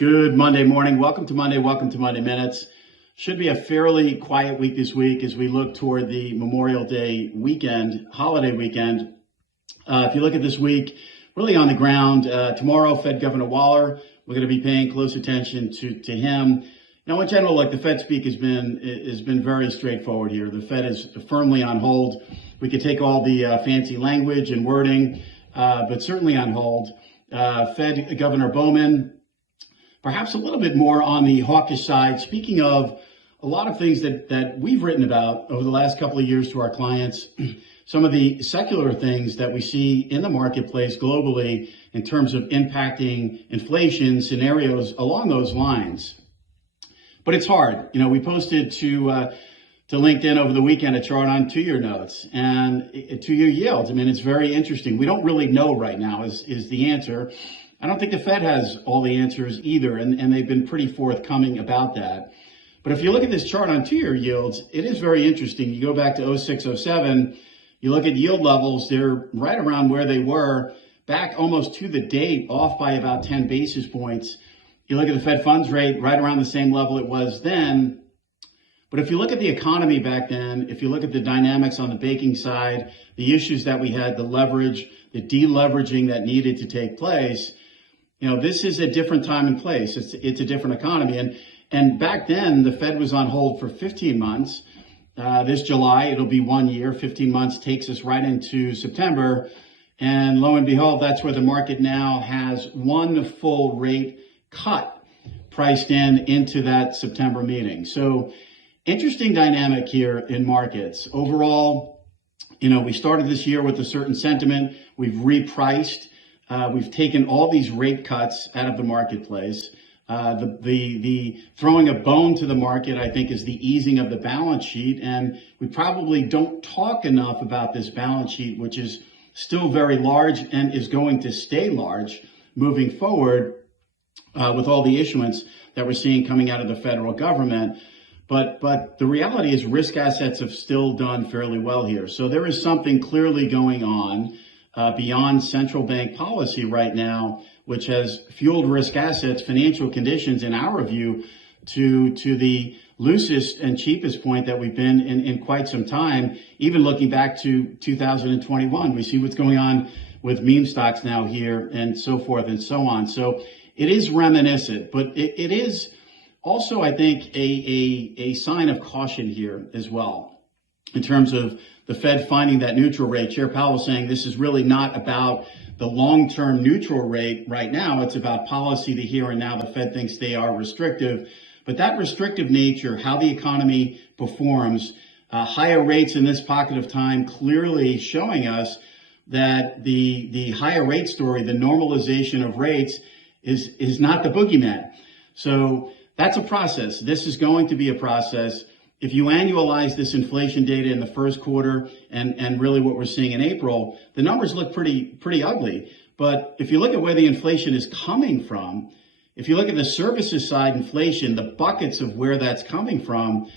Good Monday morning. Welcome to Monday. Welcome to Monday Minutes. Should be a fairly quiet week this week as we look toward the Memorial Day weekend, holiday weekend. If you look at this week, really on the ground, tomorrow, Fed Governor Waller, we're going to be paying close attention to him. Now, in general, like the Fed speak has been very straightforward here. The Fed is firmly on hold. We could take all the fancy language and wording, but certainly on hold. Fed Governor Bowman, perhaps a little bit more on the hawkish side. Speaking of a lot of things that we've written about over the last couple of years to our clients, some of the secular things that we see in the marketplace globally in terms of impacting inflation scenarios along those lines. But it's hard. You know, we posted to LinkedIn over the weekend a chart on 2-year notes and 2-year yields. I mean, it's very interesting. We don't really know right now is the answer. I don't think the Fed has all the answers either, and they've been pretty forthcoming about that. But if you look at this chart on 2-year yields, it is very interesting. You go back to 06, 07, you look at yield levels, they're right around where they were back almost to the date, off by about 10 basis points. You look at the Fed funds rate, right around the same level it was then. But if you look at the economy back then, if you look at the dynamics on the banking side, the issues that we had, the leverage, the deleveraging that needed to take place, you know, this is a different time and place. It's a different economy. And back then, the Fed was on hold for 15 months. This July, it'll be 1 year. 15 months takes us right into September. And lo and behold, that's where the market now has one full rate cut priced into that September meeting. So interesting dynamic here in markets. Overall, you know, we started this year with a certain sentiment. We've repriced. We've taken all these rate cuts out of the marketplace. The throwing a bone to the market, I think, is the easing of the balance sheet. And we probably don't talk enough about this balance sheet, which is still very large and is going to stay large moving forward with all the issuance that we're seeing coming out of the federal government. But the reality is risk assets have still done fairly well here. So there is something clearly going on beyond central bank policy right now, which has fueled risk assets, financial conditions, in our view, to the loosest and cheapest point that we've been in quite some time, even looking back to 2021. We see what's going on with meme stocks now here and so forth and so on. So it is reminiscent, but it is also, I think, a sign of caution here as well in terms of the Fed finding that neutral rate. Chair Powell saying this is really not about the long-term neutral rate right now. It's about policy, the here and now. The Fed thinks they are restrictive. But that restrictive nature, how the economy performs, higher rates in this pocket of time clearly showing us that the higher rate story, the normalization of rates, is not the boogeyman. So that's a process. This is going to be a process. If you annualize this inflation data in the first quarter and really what we're seeing in April, the numbers look pretty ugly. But if you look at where the inflation is coming from, if you look at the services side inflation, the buckets of where that's coming from,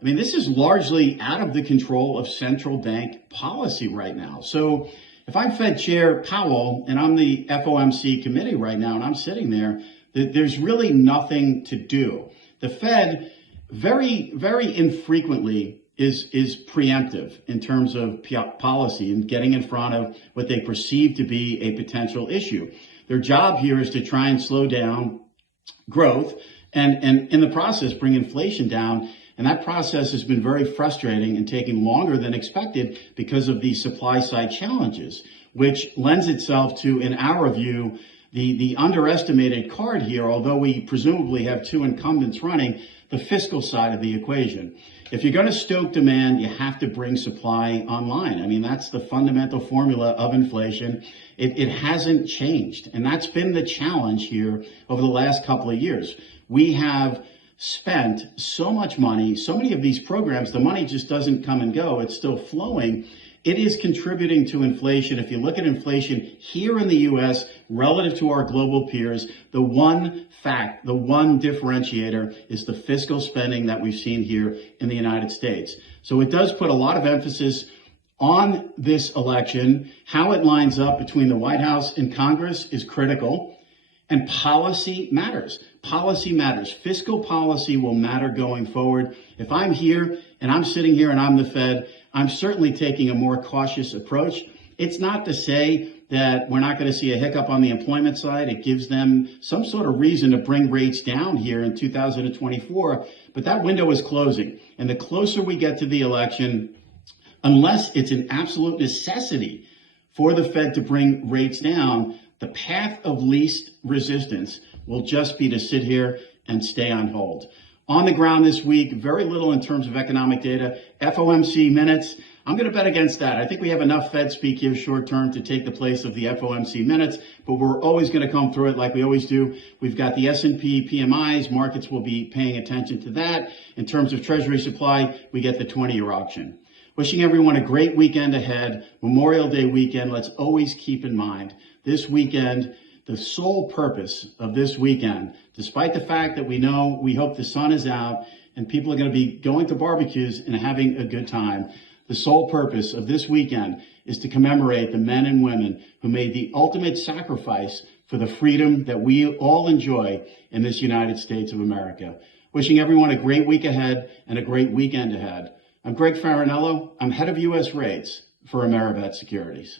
I mean, this is largely out of the control of central bank policy right now. So if I'm Fed Chair Powell and I'm the FOMC committee right now and I'm sitting there, there's really nothing to do. The Fed very, very infrequently is preemptive in terms of policy and getting in front of what they perceive to be a potential issue. Their job here is to try and slow down growth and in the process bring inflation down. And that process has been very frustrating and taking longer than expected because of the supply side challenges, which lends itself to, in our view, the underestimated card here, although we presumably have two incumbents running, the fiscal side of the equation. If you're going to stoke demand, you have to bring supply online. I mean, that's the fundamental formula of inflation. It hasn't changed. And that's been the challenge here over the last couple of years. We have spent so much money, so many of these programs, the money just doesn't come and go. It's still flowing. It is contributing to inflation. If you look at inflation here in the U.S. relative to our global peers, the one fact, the one differentiator is the fiscal spending that we've seen here in the United States. So it does put a lot of emphasis on this election. How it lines up between the White House and Congress is critical. And policy matters. Policy matters. Fiscal policy will matter going forward. If I'm here and I'm sitting here and I'm the Fed, I'm certainly taking a more cautious approach. It's not to say that we're not going to see a hiccup on the employment side. It gives them some sort of reason to bring rates down here in 2024. But that window is closing. And the closer we get to the election, unless it's an absolute necessity for the Fed to bring rates down, the path of least resistance will just be to sit here and stay on hold. On the ground this week, very little in terms of economic data. FOMC minutes, I'm going to bet against that. I think we have enough Fed speak here short term to take the place of the FOMC minutes, but we're always going to come through it like we always do. We've got the S&P PMIs. Markets will be paying attention to that. In terms of Treasury supply, we get the 20-year auction. Wishing everyone a great weekend ahead. Memorial Day weekend. Let's always keep in mind this weekend, the sole purpose of this weekend, despite the fact that we hope the sun is out and people are going to be going to barbecues and having a good time, the sole purpose of this weekend is to commemorate the men and women who made the ultimate sacrifice for the freedom that we all enjoy in this United States of America. Wishing everyone a great week ahead and a great weekend ahead. I'm Greg Faranello. I'm head of U.S. rates for Amerivet Securities.